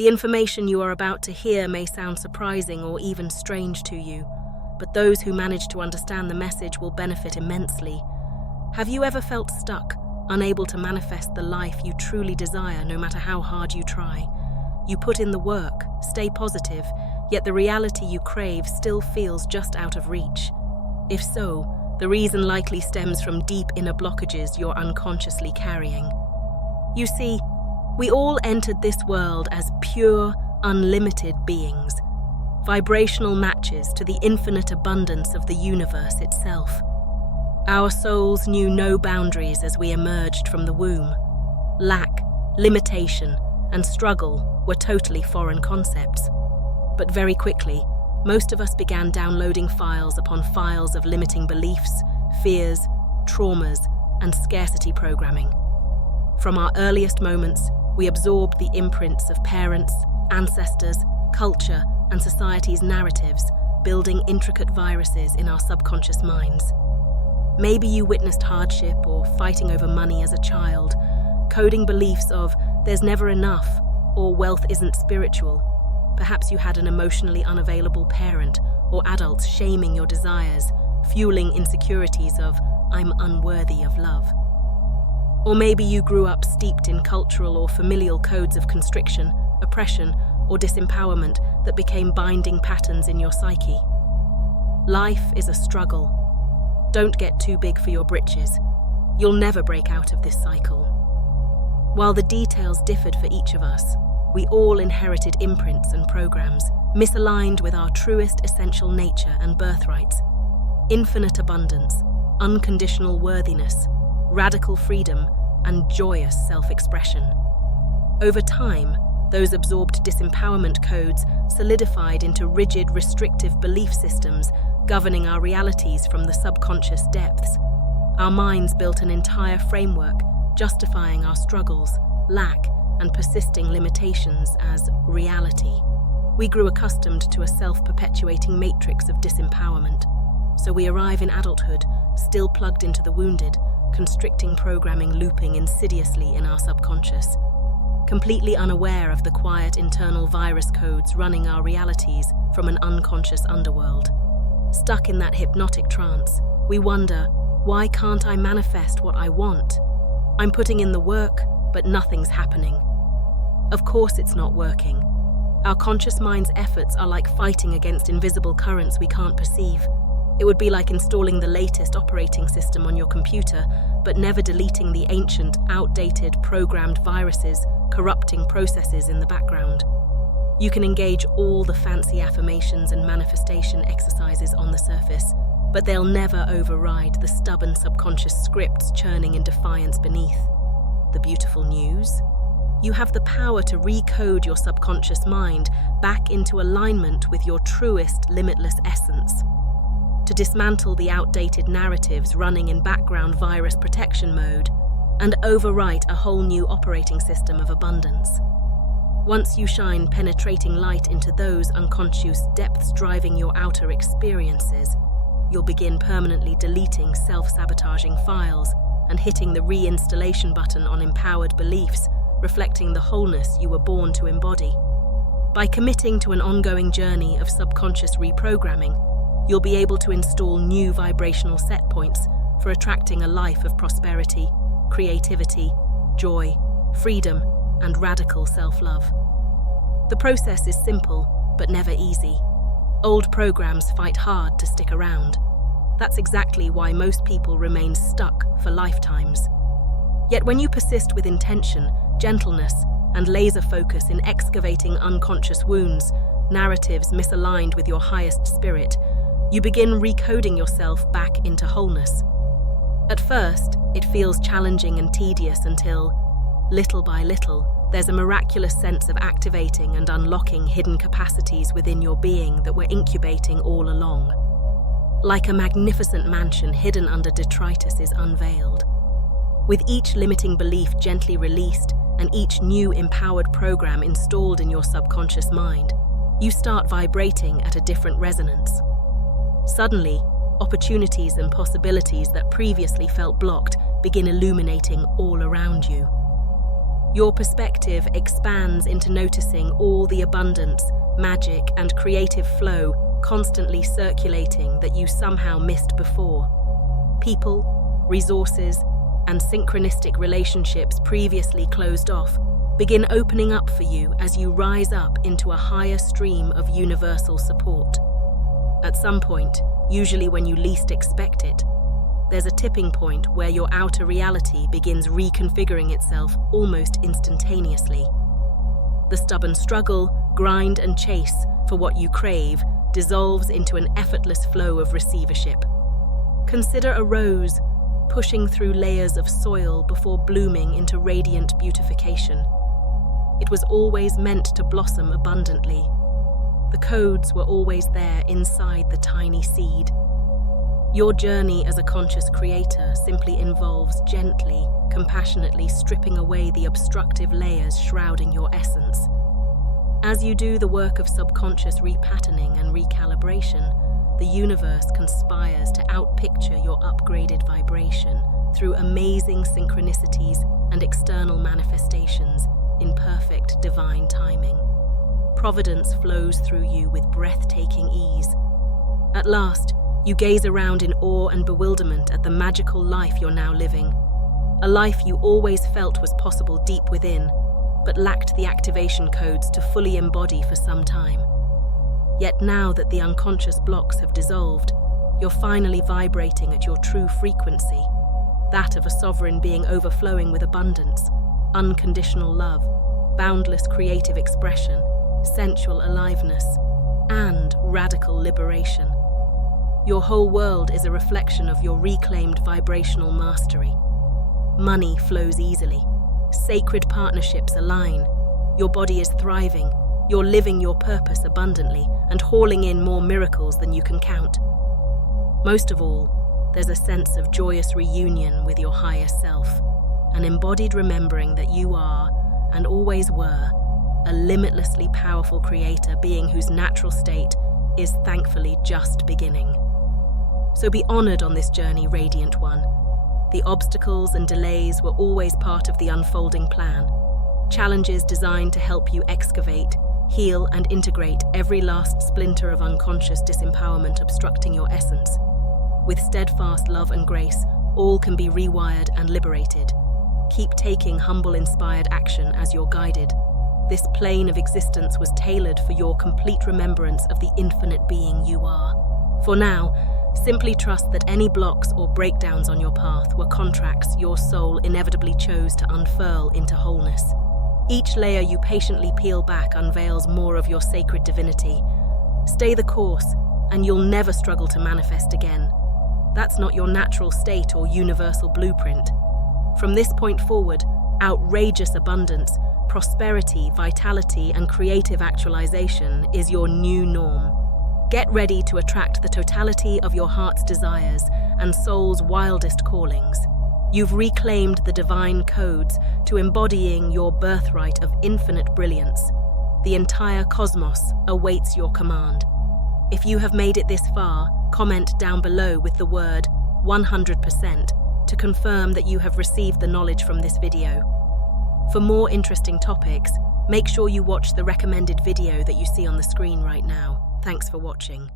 The information you are about to hear may sound surprising or even strange to you, but those who manage to understand the message will benefit immensely. Have you ever felt stuck, unable to manifest the life you truly desire no matter how hard you try? You put in the work, stay positive, yet the reality you crave still feels just out of reach. If so, the reason likely stems from deep inner blockages you're unconsciously carrying. You see, we all entered this world as pure, unlimited beings, vibrational matches to the infinite abundance of the universe itself. Our souls knew no boundaries as we emerged from the womb. Lack, limitation, and struggle were totally foreign concepts. But very quickly, most of us began downloading files upon files of limiting beliefs, fears, traumas, and scarcity programming. From our earliest moments, we absorbed the imprints of parents, ancestors, culture, and society's narratives, building intricate viruses in our subconscious minds. Maybe you witnessed hardship or fighting over money as a child, coding beliefs of there's never enough or wealth isn't spiritual. Perhaps you had an emotionally unavailable parent or adults shaming your desires, fueling insecurities of I'm unworthy of love. Or maybe you grew up steeped in cultural or familial codes of constriction, oppression, or disempowerment that became binding patterns in your psyche. Life is a struggle. Don't get too big for your britches. You'll never break out of this cycle. While the details differed for each of us, we all inherited imprints and programs, misaligned with our truest essential nature and birthrights. Infinite abundance, unconditional worthiness, radical freedom, and joyous self-expression. Over time, those absorbed disempowerment codes solidified into rigid, restrictive belief systems governing our realities from the subconscious depths. Our minds built an entire framework justifying our struggles, lack, and persisting limitations as reality. We grew accustomed to a self-perpetuating matrix of disempowerment. So we arrive in adulthood, still plugged into the wounded, constricting programming looping insidiously in our subconscious. Completely unaware of the quiet internal virus codes running our realities from an unconscious underworld. Stuck in that hypnotic trance, we wonder, why can't I manifest what I want? I'm putting in the work, but nothing's happening. Of course it's not working. Our conscious mind's efforts are like fighting against invisible currents we can't perceive. It would be like installing the latest operating system on your computer, but never deleting the ancient, outdated, programmed viruses corrupting processes in the background. You can engage all the fancy affirmations and manifestation exercises on the surface, but they'll never override the stubborn subconscious scripts churning in defiance beneath. The beautiful news? You have the power to recode your subconscious mind back into alignment with your truest, limitless essence. To dismantle the outdated narratives running in background virus protection mode and overwrite a whole new operating system of abundance. Once you shine penetrating light into those unconscious depths driving your outer experiences, you'll begin permanently deleting self-sabotaging files and hitting the reinstallation button on empowered beliefs, reflecting the wholeness you were born to embody. By committing to an ongoing journey of subconscious reprogramming, you'll be able to install new vibrational set points for attracting a life of prosperity, creativity, joy, freedom, and radical self-love. The process is simple, but never easy. Old programs fight hard to stick around. That's exactly why most people remain stuck for lifetimes. Yet when you persist with intention, gentleness, and laser focus in excavating unconscious wounds, narratives misaligned with your highest spirit, you begin recoding yourself back into wholeness. At first, it feels challenging and tedious until, little by little, there's a miraculous sense of activating and unlocking hidden capacities within your being that were incubating all along. Like a magnificent mansion hidden under detritus is unveiled. With each limiting belief gently released and each new empowered program installed in your subconscious mind, you start vibrating at a different resonance. Suddenly, opportunities and possibilities that previously felt blocked begin illuminating all around you. Your perspective expands into noticing all the abundance, magic, and creative flow constantly circulating that you somehow missed before. People, resources, and synchronistic relationships previously closed off begin opening up for you as you rise up into a higher stream of universal support. At some point, usually when you least expect it, there's a tipping point where your outer reality begins reconfiguring itself almost instantaneously. The stubborn struggle, grind, and chase for what you crave dissolves into an effortless flow of receivership. Consider a rose pushing through layers of soil before blooming into radiant beautification. It was always meant to blossom abundantly. The codes were always there inside the tiny seed. Your journey as a conscious creator simply involves gently, compassionately stripping away the obstructive layers shrouding your essence. As you do the work of subconscious repatterning and recalibration, the universe conspires to outpicture your upgraded vibration through amazing synchronicities and external manifestations in perfect divine timing. Providence flows through you with breathtaking ease. At last, you gaze around in awe and bewilderment at the magical life you're now living. A life you always felt was possible deep within, but lacked the activation codes to fully embody for some time. Yet now that the unconscious blocks have dissolved, you're finally vibrating at your true frequency, that of a sovereign being overflowing with abundance, unconditional love, boundless creative expression, sensual aliveness, and radical liberation. Your whole world is a reflection of your reclaimed vibrational mastery. Money flows easily. Sacred partnerships align. Your body is thriving. You're living your purpose abundantly and hauling in more miracles than you can count. Most of all, there's a sense of joyous reunion with your higher self, an embodied remembering that you are, and always were, a limitlessly powerful creator being whose natural state is thankfully just beginning. So be honored on this journey, Radiant One. The obstacles and delays were always part of the unfolding plan. Challenges designed to help you excavate, heal, and integrate every last splinter of unconscious disempowerment obstructing your essence. With steadfast love and grace, all can be rewired and liberated. Keep taking humble, inspired action as you're guided. This plane of existence was tailored for your complete remembrance of the infinite being you are. For now, simply trust that any blocks or breakdowns on your path were contracts your soul inevitably chose to unfurl into wholeness. Each layer you patiently peel back unveils more of your sacred divinity. Stay the course, and you'll never struggle to manifest again. That's not your natural state or universal blueprint. From this point forward, outrageous abundance, prosperity, vitality, and creative actualization is your new norm. Get ready to attract the totality of your heart's desires and soul's wildest callings. You've reclaimed the divine codes to embodying your birthright of infinite brilliance. The entire cosmos awaits your command. If you have made it this far, comment down below with the word 100% to confirm that you have received the knowledge from this video. For more interesting topics, make sure you watch the recommended video that you see on the screen right now. Thanks for watching.